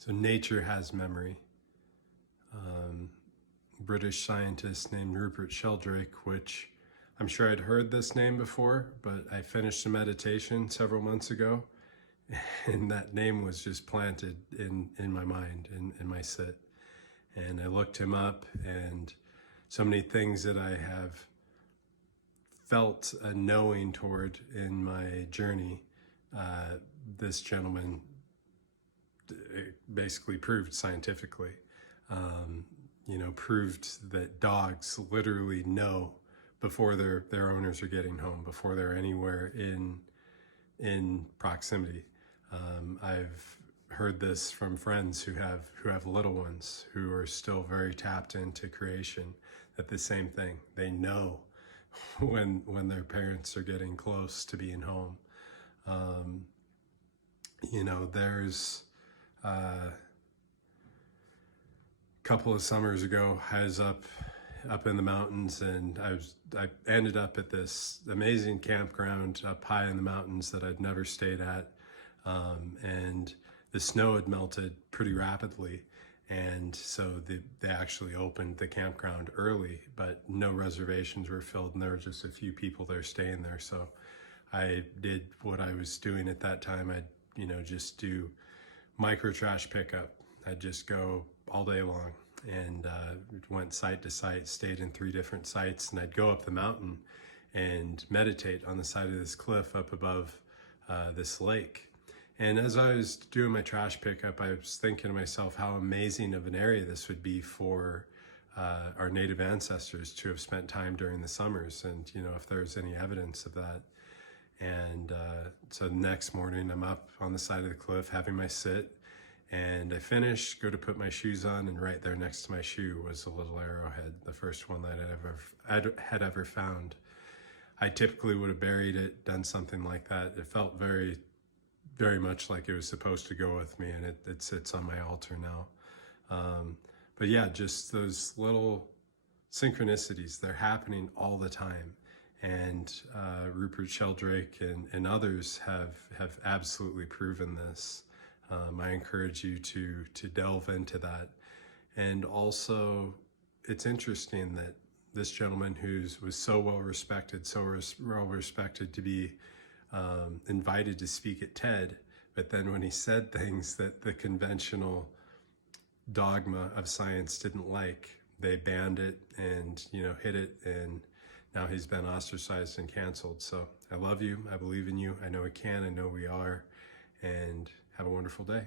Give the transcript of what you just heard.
So nature has memory. British scientist named Rupert Sheldrake, which I'm sure I'd heard this name before, but I finished a meditation several months ago, and that name was just planted in my mind, in my sit. And I looked him up, and so many things that I have felt a knowing toward in my journey, this gentleman basically proved scientifically. Proved that dogs literally know before their owners are getting home, before they're anywhere in proximity. I've heard this from friends who have little ones who are still very tapped into creation, that the same thing, they know when their parents are getting close to being home. There's a couple of summers ago, I was up in the mountains, and I ended up at this amazing campground up high in the mountains that I'd never stayed at, and the snow had melted pretty rapidly, and so they actually opened the campground early, but no reservations were filled, and there were just a few people there staying there. So I did what I was doing at that time. I'd just do micro trash pickup. I'd just go all day long, and went site to site, stayed in 3 different sites, and I'd go up the mountain and meditate on the side of this cliff up above this lake. And as I was doing my trash pickup, I was thinking to myself how amazing of an area this would be for our native ancestors to have spent time during the summers, and if there's any evidence of that. And so the next morning, I'm up on the side of the cliff having my sit, and I finish, go to put my shoes on, and right there next to my shoe was a little arrowhead, the first one that I had ever found. I typically would have buried it, done something like that. It felt very, very much like it was supposed to go with me, and it sits on my altar now. But yeah, just those little synchronicities, they're happening all the time. And Rupert Sheldrake and others have absolutely proven this. I encourage you to delve into that. And also, it's interesting that this gentleman was so well respected to be invited to speak at TED, but then when he said things that the conventional dogma of science didn't like, they banned it and hit it, and now he's been ostracized and canceled. So I love you. I believe in you. I know we can. I know we are. And have a wonderful day.